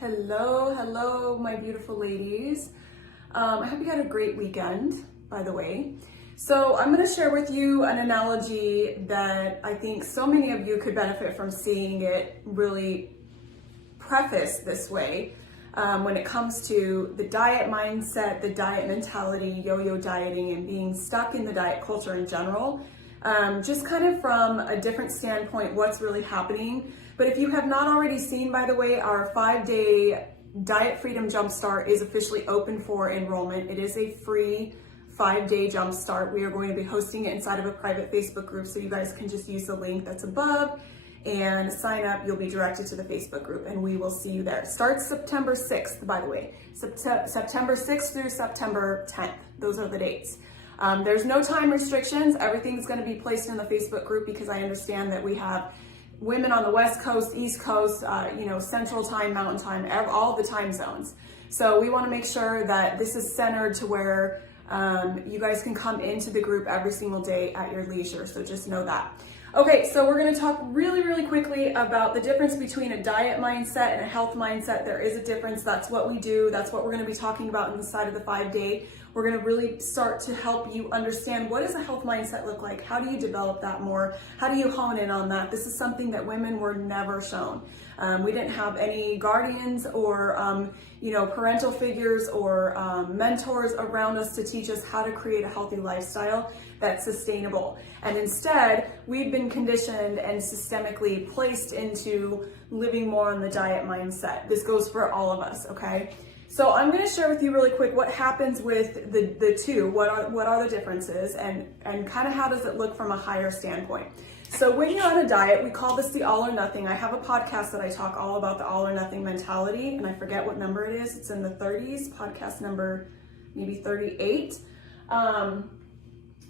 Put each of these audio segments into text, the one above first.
Hello, my beautiful ladies. I hope you had a great weekend, by the way. So I'm going to share with you an analogy that I think so many of you could benefit from seeing it really prefaced this way when it comes to the diet mindset, the diet mentality, yo-yo dieting, and being stuck in the diet culture in general. Just kind of from a different standpoint, what's really happening. But if you have not already seen, by the way, our 5-day Diet Freedom Jumpstart is officially open for enrollment. It is a free 5-day jumpstart. We are going to be hosting it inside of a private Facebook group, so you guys can just use the link that's above and sign up. You'll be directed to the Facebook group and we will see you there. It starts September 6th, by the way. September 6th through September 10th. Those are the dates. There's no time restrictions. Everything's going to be placed in the Facebook group because I understand that we have women on the West Coast, East Coast, Central Time, Mountain Time, all the time zones. So we want to make sure that this is centered to where you guys can come into the group every single day at your leisure. So just know that. Okay, so we're going to talk really quickly about the difference between a diet mindset and a health mindset. There is a difference. That's what we do. That's what we're going to be talking about inside of the 5-day. We're going to really start to help you understand, what does a health mindset look like? How do you develop that more? How do you hone in on that? This is something that women were never shown. We didn't have any guardians or parental figures or mentors around us to teach us how to create a healthy lifestyle that's sustainable. And instead, we've been conditioned and systemically placed into living more on the diet mindset. This goes for all of us, okay? So I'm going to share with you really quick what happens with the two, what are the differences, and kind of how does it look from a higher standpoint. So when you're on a diet, we call this the all or nothing. I have a podcast that I talk all about the all or nothing mentality, and I forget what number it is. It's in the 30s, podcast number maybe 38.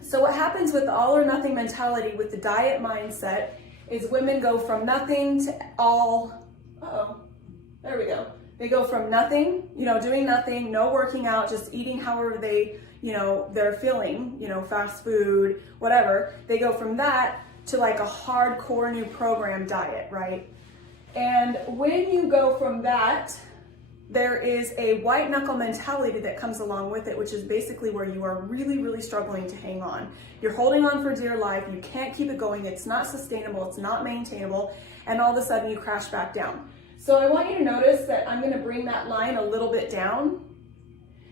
So what happens with the all or nothing mentality with the diet mindset is women go from nothing to all. There we go. They go from nothing, doing nothing, no working out, just eating however they're feeling, fast food, whatever. They go from that to like a hardcore new program diet, right? And when you go from that, there is a white knuckle mentality that comes along with it, which is basically where you are really struggling to hang on. You're holding on for dear life. You can't keep it going. It's not sustainable. It's not maintainable. And all of a sudden you crash back down. So I want you to notice that I'm going to bring that line a little bit down,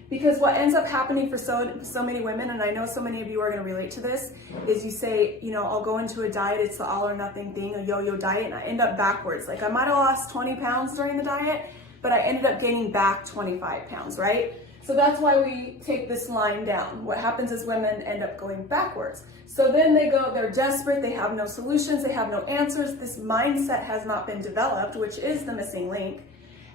because what ends up happening for so many women, and I know so many of you are going to relate to this, is you say, I'll go into a diet, it's the all or nothing thing, a yo-yo diet, and I end up backwards. Like I might have lost 20 pounds during the diet, but I ended up gaining back 25 pounds, right? So that's why we take this line down. What happens is women end up going backwards. So then they're desperate, they have no solutions, they have no answers. This mindset has not been developed, which is the missing link.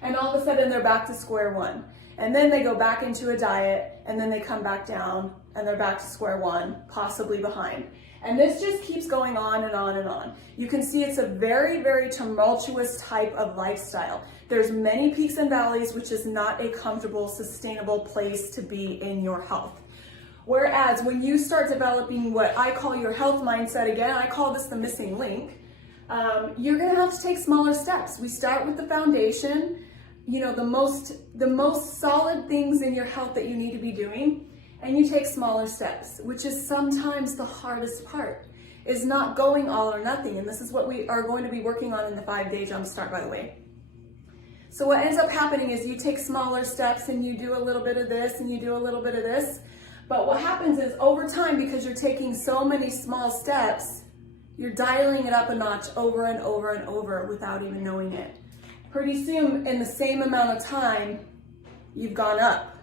And all of a sudden they're back to square one. And then they go back into a diet, and then they come back down and they're back to square one, possibly behind. And this just keeps going on and on and on. You can see it's a very tumultuous type of lifestyle. There's many peaks and valleys, which is not a comfortable, sustainable place to be in your health. Whereas when you start developing what I call your health mindset, again, I call this the missing link, you're gonna have to take smaller steps. We start with the foundation, the most solid things in your health that you need to be doing, and you take smaller steps, which is sometimes the hardest part, is not going all or nothing. And this is what we are going to be working on in the 5-day jumpstart, by the way. So what ends up happening is you take smaller steps and you do a little bit of this and you do a little bit of this. But what happens is over time, because you're taking so many small steps, you're dialing it up a notch over and over and over without even knowing it. Pretty soon, in the same amount of time, you've gone up.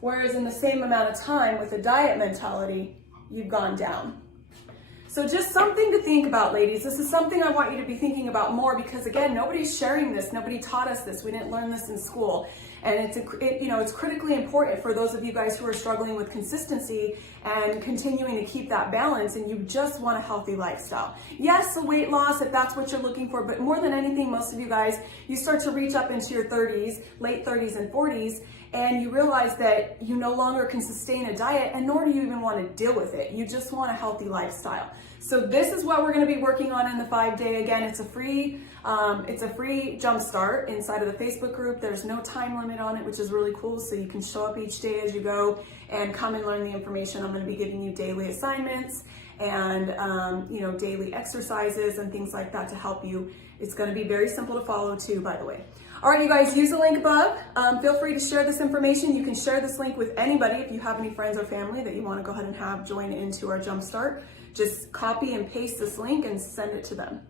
Whereas in the same amount of time with a diet mentality, you've gone down. So just something to think about, ladies. This is something I want you to be thinking about more, because again, nobody's sharing this. Nobody taught us this. We didn't learn this in school. And it's critically important for those of you guys who are struggling with consistency and continuing to keep that balance, and you just want a healthy lifestyle. Yes, a weight loss if that's what you're looking for, but more than anything, most of you guys, you start to reach up into your 30s, late 30s and 40s, and you realize that you no longer can sustain a diet, and nor do you even want to deal with it. You just want a healthy lifestyle. So this is what we're going to be working on in the 5-day. Again, it's a free jumpstart inside of the Facebook group. There's no time limit on it, which is really cool. So you can show up each day as you go and come and learn the information. I'm going to be giving you daily assignments and daily exercises and things like that to help you. It's going to be very simple to follow too, by the way. All right, you guys, use the link above. Feel free to share this information. You can share this link with anybody if you have any friends or family that you want to go ahead and have join into our Jumpstart. Just copy and paste this link and send it to them.